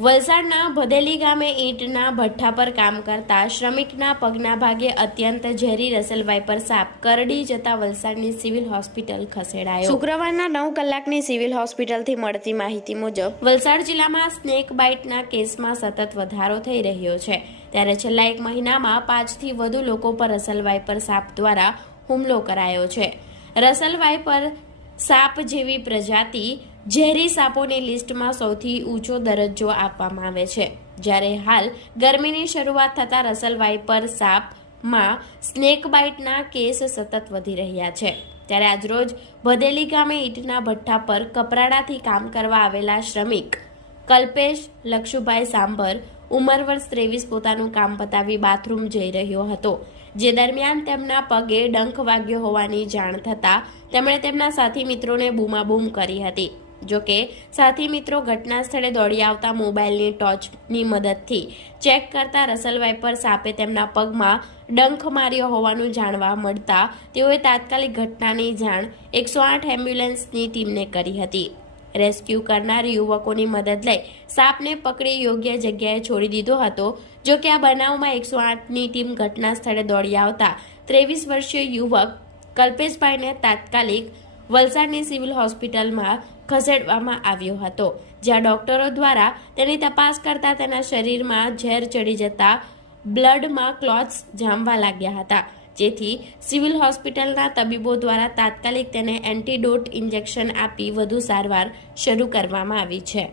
વલસાડના ભદેલી ગામે ઈંટના ભઠ્ઠા પર કામ કરતા શ્રમિકના પગના ભાગે અત્યંત ઝેરી રસલ વાઇપર સાપ કરડી જતા વલસાડની સિવિલ હોસ્પિટલ ખસેડાયો. શુક્રવારના નવ કલાકની સિવિલ હોસ્પિટલથી મળતી માહિતી મુજબ વલસાડ જિલ્લામાં સ્નેક બાઇટના કેસમાં સતત વધારો થઈ રહ્યો છે. ત્યારે છેલ્લા એક મહિનામાં પાંચથી વધુ લોકો પર રસલ વાઇપર સાપ દ્વારા હુમલો કરાયો છે. રસલ વાઇપર સાપ જેવી પ્રજાતિ ઝેરી સાપોની લિસ્ટમાં સૌથી ઊંચો દરજ્જો આપવામાં આવે છે. જ્યારે હાલ ગરમીની શરૂઆત થતાં રસલવાઈ પર સાપમાં સ્નેક બાઇટના કેસ સતત વધી રહ્યા છે. ત્યારે આજરોજ ભદેલી ગામે ઈંટના ભઠ્ઠા પર કપરાડાથી કામ કરવા આવેલા શ્રમિક કલ્પેશ લક્ષુભાઈ સાંભર ઉંમર વર્ષ ત્રેવીસ પોતાનું કામ પતાવી બાથરૂમ જઈ રહ્યો હતો. જે દરમિયાન તેમના પગે ડંખ વાગ્યો હોવાની જાણ થતાં તેમણે તેમના સાથી મિત્રોને બૂમાબૂમ કરી હતી. જોકે સાથી મિત્રો ઘટના સ્થળે દોડી આવતા મોબાઈલની ટોર્ચની મદદથી ચેક કરતા રસલભાઈ પર સાપે તેમના પગમાં ડંખ માર્યો હોવાનું જાણવા મળતા તેઓએ તાત્કાલિક ઘટનાની જાણ એકસો આઠ એમ્બ્યુલન્સની ટીમને કરી હતી. રેસ્ક્યુ કરનાર યુવકોની મદદ લઈ સાપને પકડી યોગ્ય જગ્યાએ છોડી દીધો હતો. જો કે આ બનાવમાં એકસો આઠની ટીમ ઘટના સ્થળે દોડી આવતા ત્રેવીસ વર્ષીય યુવક કલ્પેશભાઈને તાત્કાલિક વલસાડની સિવિલ હોસ્પિટલમાં ખસેડવામાં આવ્યો હતો, જ્યાં ડોક્ટરો દ્વારા તેની તપાસ કરતા તેના શરીરમાં ઝેર ચડી જતા બ્લડમાં ક્લોથ્સ જામવા લાગ્યા હતા, જેથી સિવિલ હોસ્પિટલના તબીબો દ્વારા તાત્કાલિક તેને એન્ટીડોટ ઇન્જેક્શન આપી વધુ સારવાર શરૂ કરવામાં આવી છે.